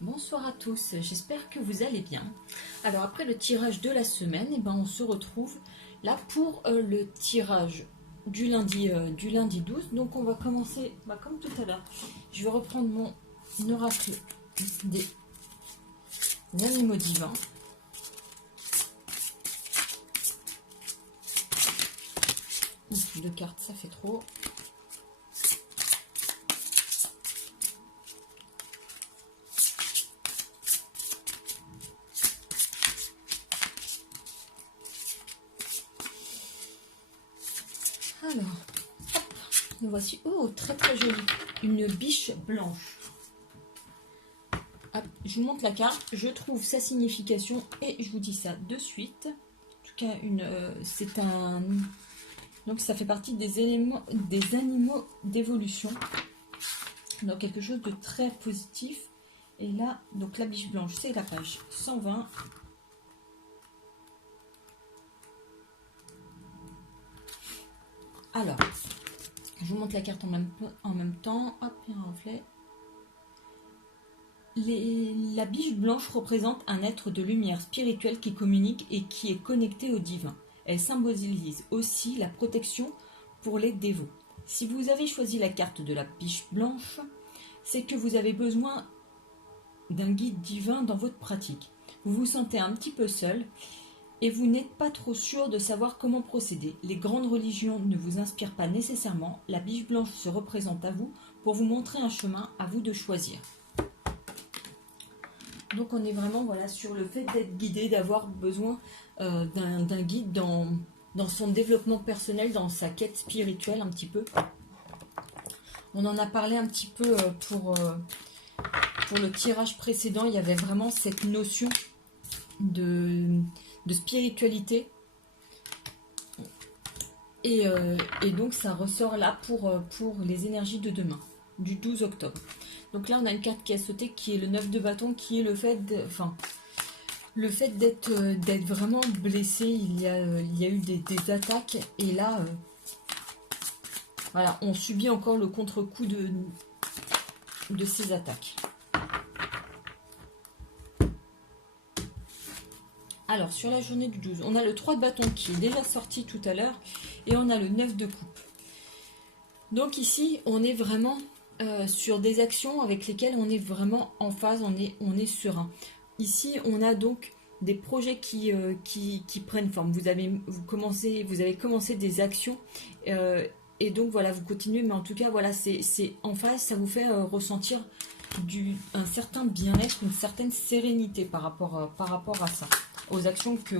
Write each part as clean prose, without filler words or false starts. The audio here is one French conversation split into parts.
Bonsoir à tous, j'espère que vous allez bien. Alors après le tirage de la semaine, on se retrouve là pour le tirage du lundi 12. Donc on va commencer comme tout à l'heure. Je vais reprendre mon oracle des animaux divins. Oups, 2 cartes, ça fait trop. Alors, hop, nous voici. Oh, très très joli. Une biche blanche. Hop, je vous montre la carte. Je trouve sa signification et je vous dis ça de suite. En tout cas, c'est un... Donc ça fait partie des animaux d'évolution. Donc quelque chose de très positif. Et là, donc la biche blanche, c'est la page 120. Alors, je vous montre la carte en même temps. Hop, il y a un reflet. La biche blanche représente un être de lumière spirituelle qui communique et qui est connecté au divin. Elle symbolise aussi la protection pour les dévots. Si vous avez choisi la carte de la biche blanche, c'est que vous avez besoin d'un guide divin dans votre pratique. Vous vous sentez un petit peu seul et vous n'êtes pas trop sûr de savoir comment procéder. Les grandes religions ne vous inspirent pas nécessairement. La biche blanche se représente à vous pour vous montrer un chemin, à vous de choisir. Donc on est vraiment sur le fait d'être guidé, d'avoir besoin d'un guide dans son développement personnel, dans sa quête spirituelle un petit peu. On en a parlé un petit peu pour le tirage précédent. Il y avait vraiment cette notion de spiritualité. Et donc ça ressort là pour les énergies de demain, du 12 octobre. Donc là on a une carte qui a sauté qui est le 9 de bâton, qui est le fait d'être vraiment blessé. Il y a eu des attaques et là voilà, on subit encore le contre-coup de ces attaques. Alors sur la journée du 12, on a le 3 de bâton qui est déjà sorti tout à l'heure et on a le 9 de coupe. Donc ici on est vraiment sur des actions avec lesquelles on est vraiment en phase, on est serein. Ici, on a donc des projets qui prennent forme. Vous avez commencé des actions et donc voilà, vous continuez. Mais en tout cas, voilà, c'est en phase, ça vous fait ressentir un certain bien-être, une certaine sérénité par rapport à ça, aux actions que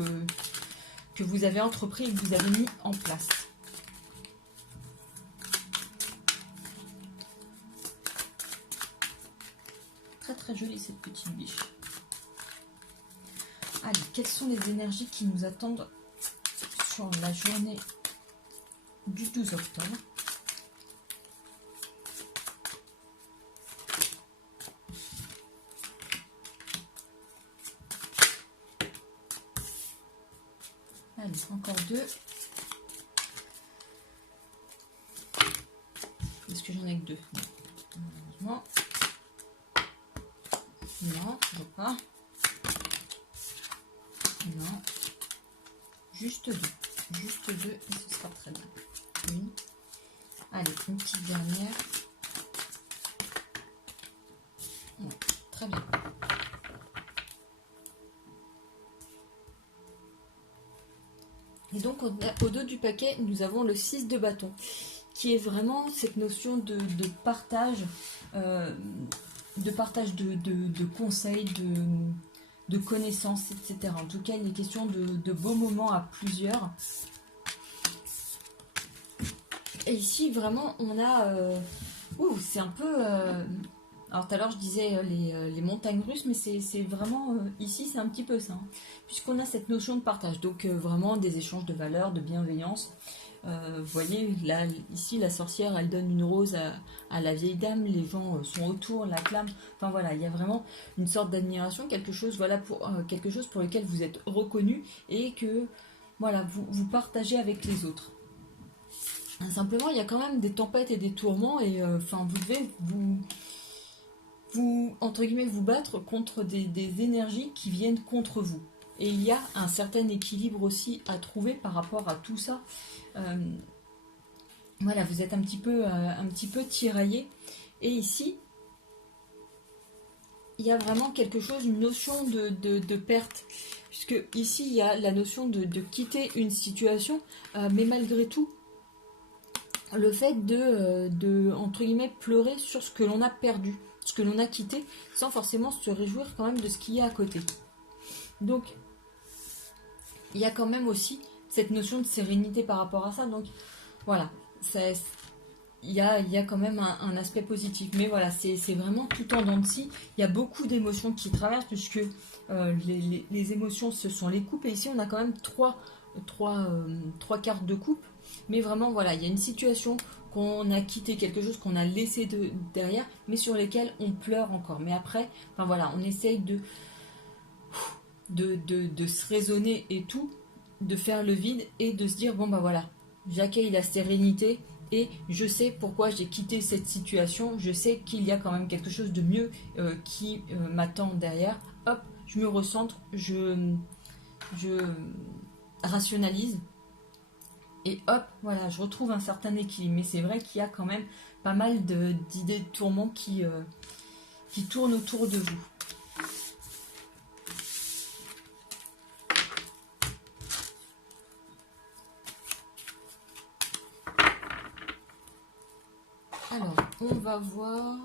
vous avez entreprises et que vous avez mis en place. Très jolie cette petite biche. Allez, quelles sont les énergies qui nous attendent sur la journée du 12 octobre? Allez, encore 2. Est-ce que j'en ai que 2? Malheureusement. Non, toujours pas. Non. Juste 2. Juste 2 et ce sera très bien. Une. Allez, une petite dernière. Ouais, très bien. Et donc, au dos du paquet, nous avons le 6 de bâton, qui est vraiment cette notion de partage, de conseils, de connaissances, etc. En tout cas, il est question de beaux moments à plusieurs. Et ici, vraiment, on a... c'est un peu... alors, tout à l'heure, je disais les montagnes russes, mais c'est vraiment... ici, c'est un petit peu ça. Hein, puisqu'on a cette notion de partage. Donc, vraiment, des échanges de valeurs, de bienveillance. Vous voyez, là, ici, la sorcière, elle donne une rose à la vieille dame. Les gens sont autour, l'acclament. Enfin, voilà, il y a vraiment une sorte d'admiration, quelque chose pour lequel vous êtes reconnu et que, voilà, vous partagez avec les autres. Simplement, il y a quand même des tempêtes et des tourments et vous devez vous, entre guillemets, vous battre contre des énergies qui viennent contre vous. Et il y a un certain équilibre aussi à trouver par rapport à tout ça. Voilà, vous êtes un petit peu tiraillé. Et ici, il y a vraiment quelque chose, une notion de perte. Puisque ici, il y a la notion de quitter une situation, mais malgré tout, le fait entre guillemets, pleurer sur ce que l'on a perdu, ce que l'on a quitté, sans forcément se réjouir quand même de ce qu'il y a à côté. Donc, il y a quand même aussi cette notion de sérénité par rapport à ça. Donc, voilà, il y a quand même un aspect positif. Mais voilà, c'est vraiment tout en dents de scie. Il y a beaucoup d'émotions qui traversent, puisque les émotions, ce sont les coupes. Et ici, on a quand même trois cartes de coupe. Mais vraiment, voilà, il y a une situation qu'on a quitté, quelque chose qu'on a laissé derrière, mais sur lesquels on pleure encore. Mais après, enfin voilà, on essaye de se raisonner et tout, de faire le vide et de se dire, bon bah voilà, j'accueille la sérénité et je sais pourquoi j'ai quitté cette situation, je sais qu'il y a quand même quelque chose de mieux qui m'attend derrière. Hop, je me recentre, je rationalise. Et hop, voilà, je retrouve un certain équilibre. Mais c'est vrai qu'il y a quand même pas mal d'idées de tourments qui tournent autour de vous. Alors, on va voir...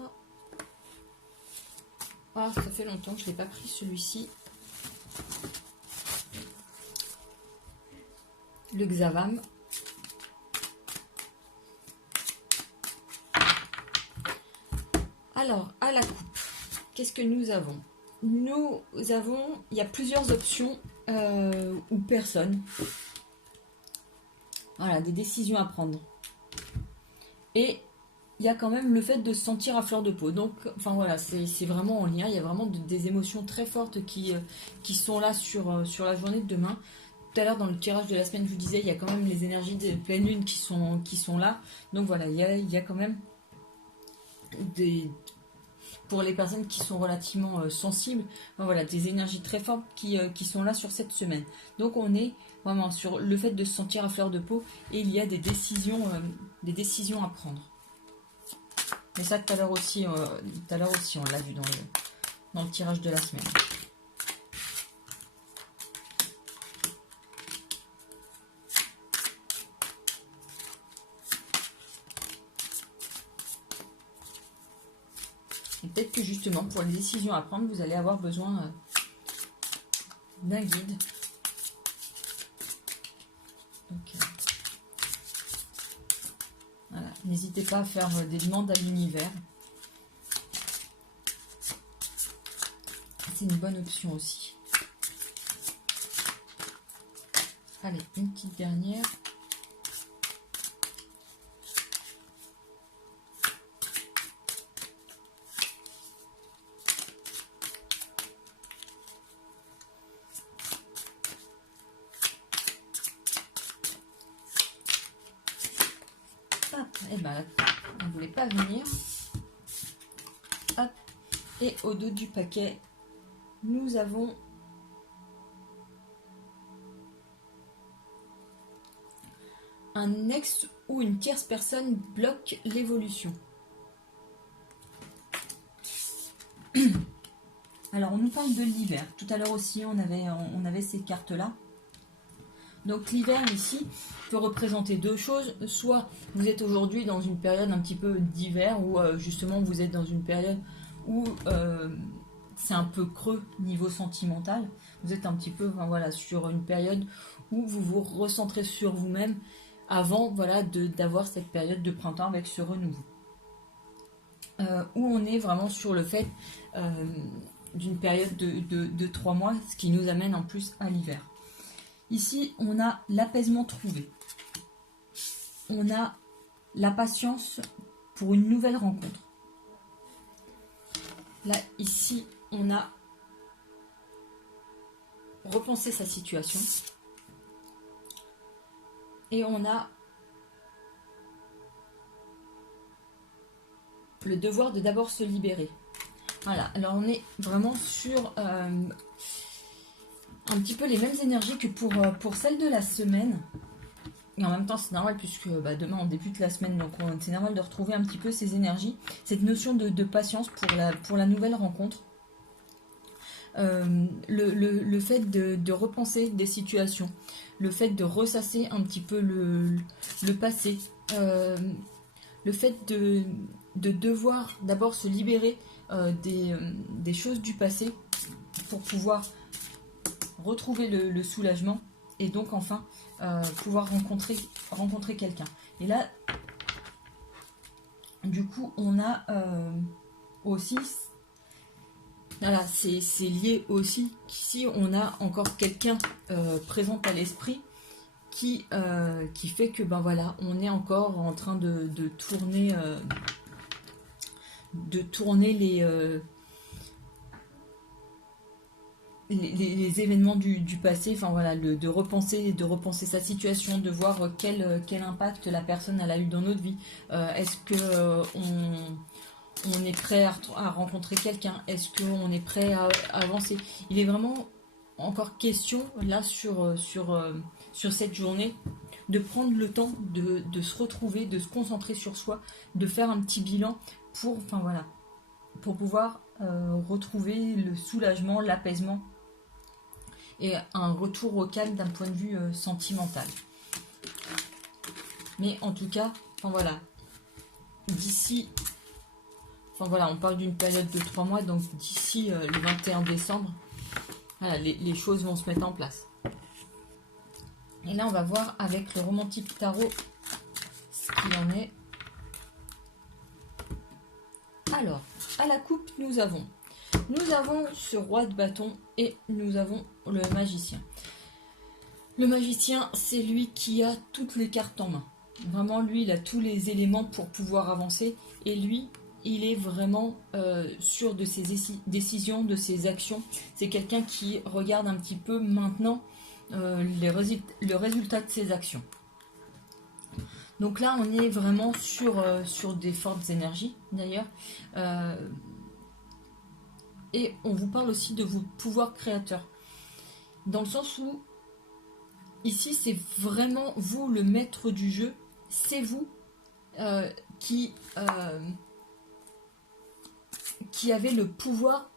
Ah, ça fait longtemps que je n'ai pas pris celui-ci. Le Xavam. Alors, à la coupe, qu'est-ce que nous avons? Nous avons, il y a plusieurs options ou personnes. Voilà, des décisions à prendre. Et il y a quand même le fait de se sentir à fleur de peau. Donc, enfin voilà, c'est vraiment en lien. Il y a vraiment des émotions très fortes qui sont là sur la journée de demain. Tout à l'heure, dans le tirage de la semaine, je vous disais, il y a quand même les énergies de pleine lune qui sont là. Donc voilà, il y a quand même pour les personnes qui sont relativement sensibles, voilà, des énergies très fortes qui sont là sur cette semaine. Donc on est vraiment sur le fait de se sentir à fleur de peau et il y a des décisions à prendre. Mais ça, tout à l'heure aussi, on l'a vu dans le tirage de la semaine. Et peut-être que justement, pour les décisions à prendre, vous allez avoir besoin d'un guide. Donc, voilà. N'hésitez pas à faire des demandes à l'univers. C'est une bonne option aussi. Allez, une petite dernière. Et ben, on ne voulait pas venir. Hop. Et au dos du paquet, nous avons un ex ou une tierce personne bloque l'évolution. Alors, on nous parle de l'hiver. Tout à l'heure aussi, on avait ces cartes-là. Donc, l'hiver, ici, peut représenter deux choses. Soit vous êtes aujourd'hui dans une période un petit peu d'hiver, où justement, vous êtes dans une période où c'est un peu creux niveau sentimental. Vous êtes un petit peu voilà, sur une période où vous vous recentrez sur vous-même avant voilà, d'avoir cette période de printemps avec ce renouveau. Où on est vraiment sur le fait d'une période de 3 mois, ce qui nous amène en plus à l'hiver. Ici, on a l'apaisement trouvé. On a la patience pour une nouvelle rencontre. Là, ici, on a repensé sa situation. Et on a le devoir de d'abord se libérer. Voilà, alors on est vraiment sur un petit peu les mêmes énergies que pour celle de la semaine. Et en même temps, c'est normal puisque demain on débute la semaine, donc c'est normal de retrouver un petit peu ces énergies, cette notion de patience pour la nouvelle rencontre. Le fait de repenser des situations, le fait de ressasser un petit peu le passé, le fait de devoir d'abord se libérer des choses du passé pour pouvoir retrouver le soulagement et donc enfin pouvoir rencontrer quelqu'un. Et là, du coup, on a aussi, voilà, c'est lié aussi qu'ici on a encore quelqu'un présent à l'esprit qui fait que voilà, on est encore en train de tourner les événements du passé, enfin voilà, de repenser sa situation, de voir quel impact la personne elle a eu dans notre vie. Est-ce que on est prêt à rencontrer quelqu'un? Est-ce qu'on est prêt à avancer? Il est vraiment encore question là sur cette journée de prendre le temps de se retrouver, de se concentrer sur soi, de faire un petit bilan pour pouvoir retrouver le soulagement, l'apaisement et un retour au calme d'un point de vue sentimental. Mais en tout cas, d'ici, on parle d'une période de 3 mois, donc d'ici le 21 décembre, voilà, les choses vont se mettre en place. Et là, on va voir avec le Romantique Tarot ce qu'il en est. Alors, à la coupe, nous avons ce roi de bâton et nous avons le magicien. Le magicien, c'est lui qui a toutes les cartes en main. Vraiment, lui, il a tous les éléments pour pouvoir avancer. Et lui, il est vraiment sûr de ses décisions, de ses actions. C'est quelqu'un qui regarde un petit peu maintenant le résultat de ses actions. Donc là, on est vraiment sur des fortes énergies, d'ailleurs. Et on vous parle aussi de vos pouvoirs créateurs. Dans le sens où, ici, c'est vraiment vous le maître du jeu. C'est vous qui avez le pouvoir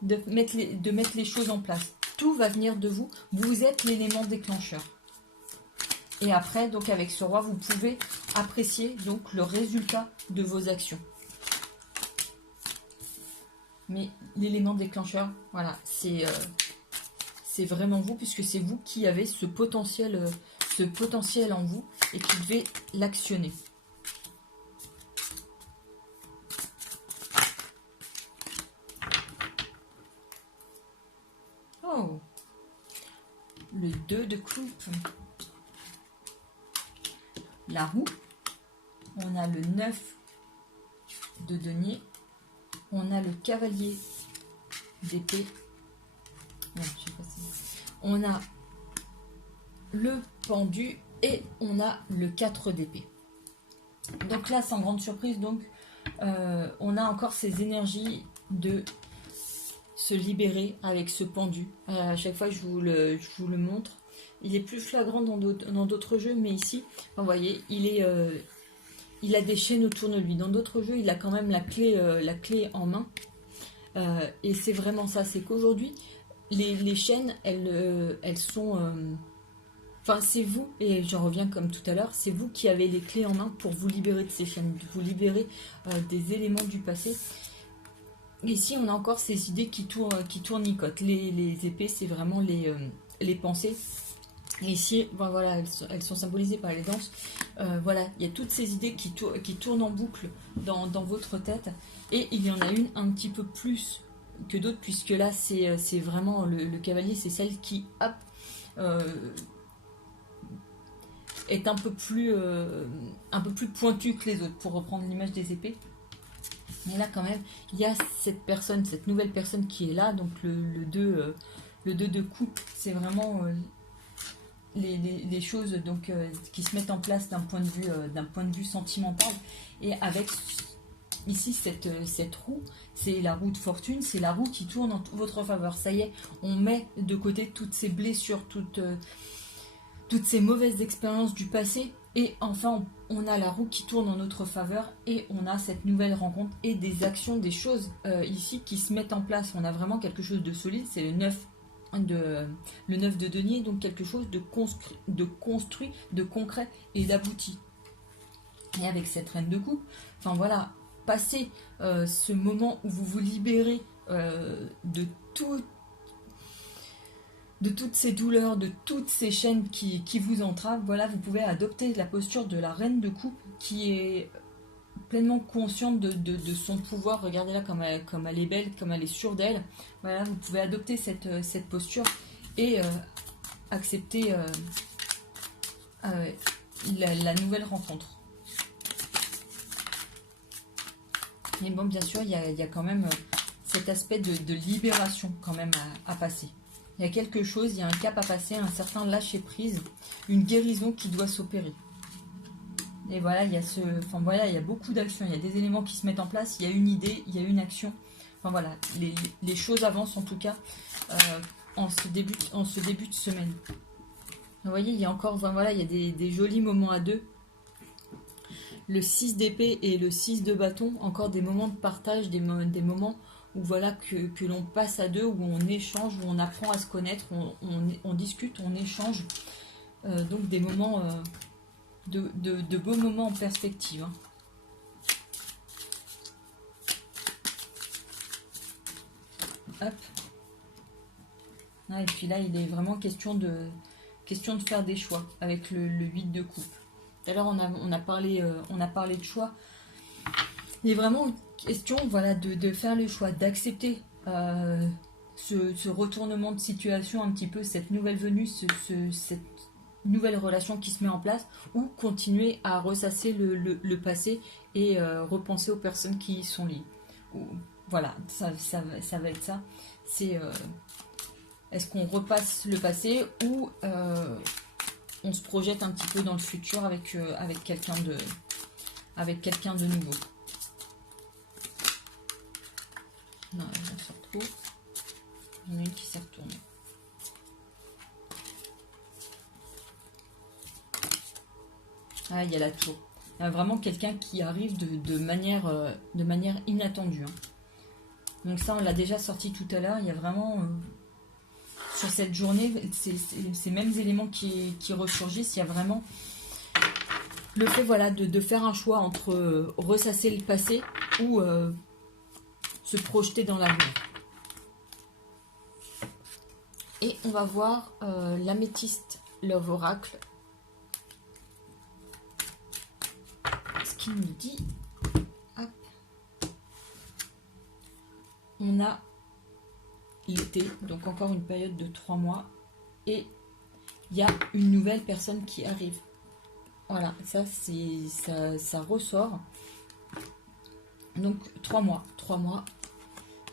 de mettre les choses en place. Tout va venir de vous. Vous êtes l'élément déclencheur. Et après, donc avec ce roi, vous pouvez apprécier donc le résultat de vos actions. Mais l'élément déclencheur, voilà, c'est vraiment vous, puisque c'est vous qui avez ce potentiel en vous et qui devez l'actionner. Oh, le 2 de coupe, la roue, on a le 9 de denier, on a le cavalier d'épée, on a le pendu et on a le 4 d'épée. Donc là, sans grande surprise, donc on a encore ces énergies de se libérer avec ce pendu. À chaque fois, je vous le montre. Il est plus flagrant dans d'autres jeux, mais ici, vous voyez, il a des chaînes autour de lui. Dans d'autres jeux, il a quand même la clé en main. Et c'est vraiment ça, c'est qu'aujourd'hui, les chaînes, elles sont... c'est vous, et j'en reviens comme tout à l'heure, c'est vous qui avez les clés en main pour vous libérer de ces chaînes, vous libérer des éléments du passé. Ici, on a encore ces idées qui tournicotent. Les épées, c'est vraiment les pensées. Et ici, voilà, elles sont symbolisées par les danses. Voilà, il y a toutes ces idées qui tournent en boucle dans votre tête. Et il y en a une un petit peu plus que d'autres, puisque là, c'est vraiment le cavalier, c'est celle qui, est un peu plus pointue que les autres, pour reprendre l'image des épées. Mais là, quand même, il y a cette nouvelle personne qui est là, donc le 2 de coupe, c'est vraiment les choses donc qui se mettent en place d'un point de vue sentimental, et avec ici, cette roue, c'est la roue de fortune, c'est la roue qui tourne en votre faveur. Ça y est, on met de côté toutes ces blessures, toutes ces mauvaises expériences du passé. Et enfin, on a la roue qui tourne en notre faveur et on a cette nouvelle rencontre et des actions, des choses ici qui se mettent en place. On a vraiment quelque chose de solide, c'est le 9 de denier, donc quelque chose de construit, de concret et d'abouti. Et avec cette reine de coupe, enfin voilà, passer ce moment où vous vous libérez de toutes ces douleurs, de toutes ces chaînes qui vous entravent, voilà, vous pouvez adopter la posture de la reine de coupe qui est pleinement consciente de son pouvoir. Regardez-la comme elle est belle, comme elle est sûre d'elle. Voilà, vous pouvez adopter cette posture et accepter la nouvelle rencontre. Mais bon, bien sûr, il y a quand même cet aspect de libération quand même à passer. Il y a quelque chose, il y a un cap à passer, un certain lâcher-prise, une guérison qui doit s'opérer. Et voilà, il y a beaucoup d'actions, il y a des éléments qui se mettent en place, il y a une idée, il y a une action. Enfin voilà, les choses avancent en tout cas en ce début de semaine. Vous voyez, il y a encore, voilà, il y a des jolis moments à deux. Le 6 d'épée et le 6 de bâton, encore des moments de partage, des moments où voilà que l'on passe à deux, où on échange, où on apprend à se connaître, on discute, on échange. Donc des moments, de beaux moments en perspective. Hein. Hop. Ah, et puis là, il est vraiment question de faire des choix avec le 8 de coupe. Tout à l'heure, on a parlé de choix. Il est vraiment question, voilà, de faire le choix, d'accepter ce retournement de situation, un petit peu cette nouvelle venue, cette nouvelle relation qui se met en place, ou continuer à ressasser le passé et repenser aux personnes qui y sont liées. Voilà, ça va être ça. C'est est-ce qu'on repasse le passé ou on se projette un petit peu dans le futur avec quelqu'un de nouveau. Non, j'en sors trop. Il y en a une qui s'est retournée. Ah, il y a la tour. Il y a vraiment quelqu'un qui arrive de manière inattendue. Hein. Donc ça, on l'a déjà sorti tout à l'heure. Il y a vraiment, sur cette journée, ces mêmes éléments qui ressurgissent. Il y a vraiment le fait, voilà, de faire un choix entre ressasser le passé ou se projeter dans l'avenir. Et on va voir l'améthyste Love Oracle. Ce qu'il nous dit. Hop. On a l'été, donc encore une période de 3 mois. Et il y a une nouvelle personne qui arrive. Voilà, ça ressort. Donc 3 mois. 3 mois.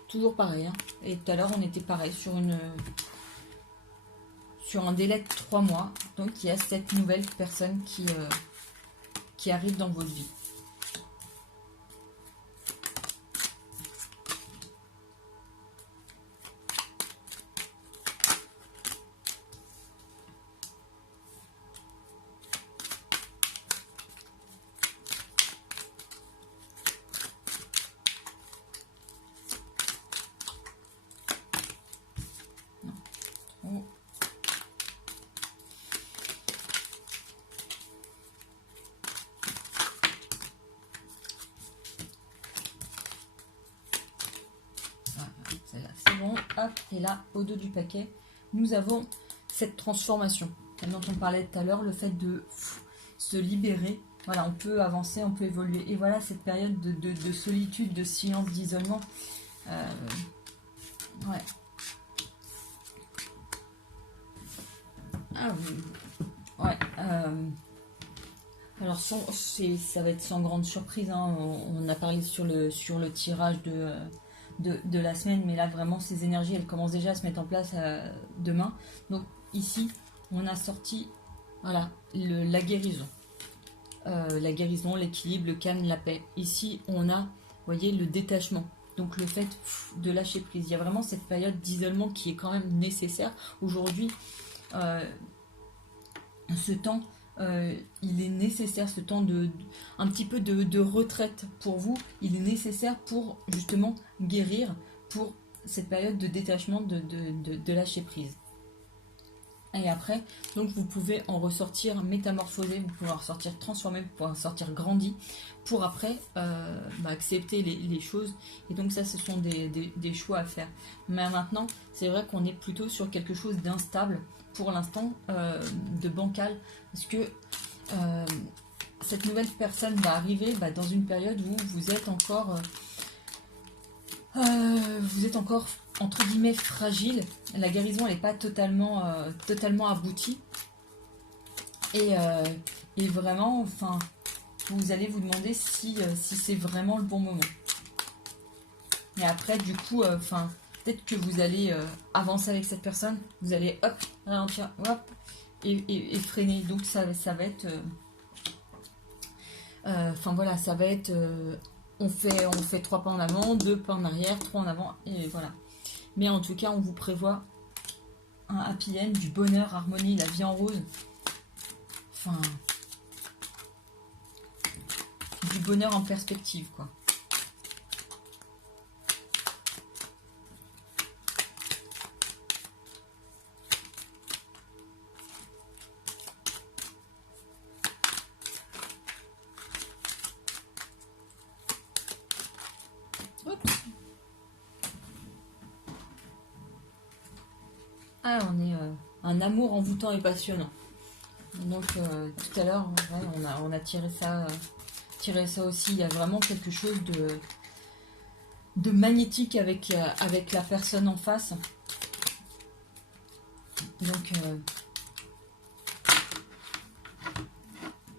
Toujours pareil. Hein. Et tout à l'heure, on était pareil sur un délai de 3 mois. Donc il y a cette nouvelle personne qui arrive dans votre vie. Hop, et là, au dos du paquet, nous avons cette transformation dont on parlait tout à l'heure, le fait de se libérer. Voilà, on peut avancer, on peut évoluer. Et voilà cette période de solitude, de silence, d'isolement. Ouais. Ah oui. Ouais. Alors, ça va être sans grande surprise. Hein. On a parlé sur le tirage de la semaine, mais là vraiment ces énergies elles commencent déjà à se mettre en place demain. Donc ici on a sorti voilà la guérison, l'équilibre, le calme, la paix. Ici on a voyez, le détachement. Donc le fait de lâcher prise. Il y a vraiment cette période d'isolement qui est quand même nécessaire. Aujourd'hui, ce temps, il est nécessaire, ce temps un petit peu de retraite pour vous. Il est nécessaire pour justement guérir, pour cette période de détachement, de lâcher prise. Et après, donc vous pouvez en ressortir métamorphosé, vous pouvez en ressortir transformé, vous pouvez en sortir grandi, pour après accepter les choses. Et donc ça, ce sont des choix à faire. Mais maintenant, c'est vrai qu'on est plutôt sur quelque chose d'instable, pour l'instant, de bancal, parce que cette nouvelle personne va arriver dans une période où vous êtes encore entre guillemets fragile. La guérison elle n'est pas totalement aboutie, et vraiment, enfin, vous allez vous demander si c'est vraiment le bon moment. Et après, du coup, peut-être que vous allez avancer avec cette personne, vous allez hop, ralentir, hop, et freiner. Donc ça va être, voilà, ça va être, on fait 3 pas en avant, 2 pas en arrière, 3 en avant, et voilà. Mais en tout cas, on vous prévoit un happy end, du bonheur, harmonie, la vie en rose. Enfin, du bonheur en perspective, quoi. Ah, on est un amour envoûtant et passionnant. Donc tout à l'heure, ouais, on a tiré ça aussi. Il y a vraiment quelque chose de magnétique avec la personne en face. Donc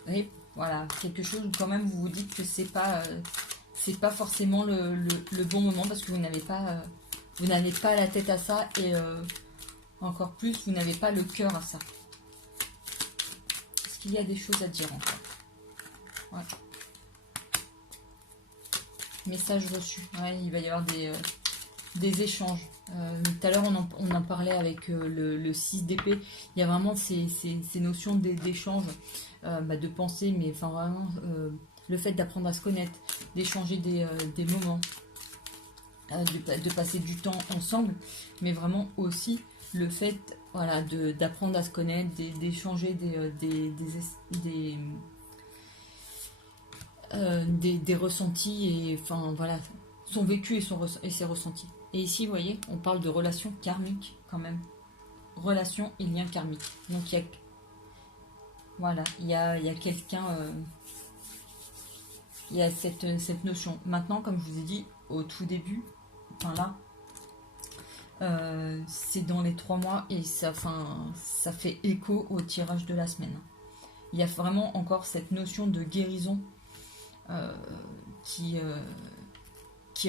oui, voilà, quelque chose où quand même vous vous dites que c'est pas forcément le bon moment, parce que vous n'avez pas la tête à ça, et encore plus, vous n'avez pas le cœur à ça. Est-ce qu'il y a des choses à dire encore? Ouais. Message reçu. Ouais, il va y avoir des échanges. Tout à l'heure, on en parlait avec le 6 d'épée. Il y a vraiment ces notions d'échange, de pensée, mais enfin vraiment, le fait d'apprendre à se connaître, d'échanger des moments, de passer du temps ensemble, mais vraiment aussi le fait, voilà, d'apprendre à se connaître, d'échanger des ressentis, et enfin voilà, son vécu et ses ressentis. Et ici, vous voyez, on parle de relations karmiques quand même. Relations et liens karmiques. Donc il y a quelqu'un, il y a cette notion. Maintenant, comme je vous ai dit au tout début, enfin là, c'est dans les 3 mois, et ça fait écho au tirage de la semaine. Il y a vraiment encore cette notion de guérison qui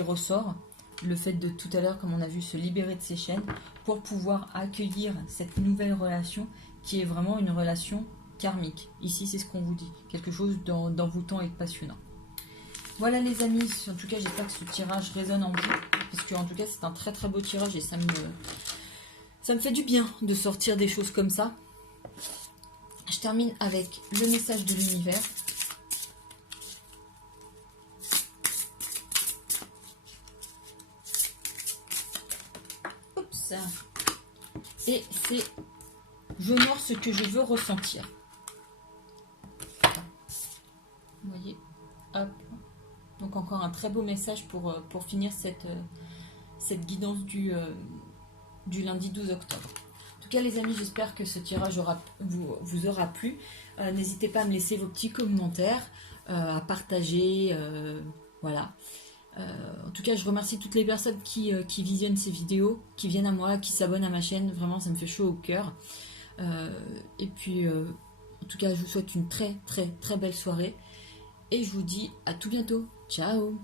ressort. Le fait de tout à l'heure, comme on a vu, se libérer de ses chaînes pour pouvoir accueillir cette nouvelle relation qui est vraiment une relation karmique. Ici, c'est ce qu'on vous dit. Quelque chose d'envoûtant et de passionnant. Voilà les amis, en tout cas j'espère que ce tirage résonne en vous, parce que en tout cas c'est un très très beau tirage, et ça me fait du bien de sortir des choses comme ça. Je termine avec le message de l'univers. Oups. Et c'est « J'honore ce que je veux ressentir ». Vous voyez, hop. Donc encore un très beau message pour finir cette guidance du lundi 12 octobre. En tout cas les amis, j'espère que ce tirage vous aura plu. N'hésitez pas à me laisser vos petits commentaires, à partager, voilà. En tout cas, je remercie toutes les personnes qui visionnent ces vidéos, qui viennent à moi, qui s'abonnent à ma chaîne. Vraiment, ça me fait chaud au cœur. Et puis, en tout cas, je vous souhaite une très très très belle soirée. Et je vous dis à tout bientôt. Ciao!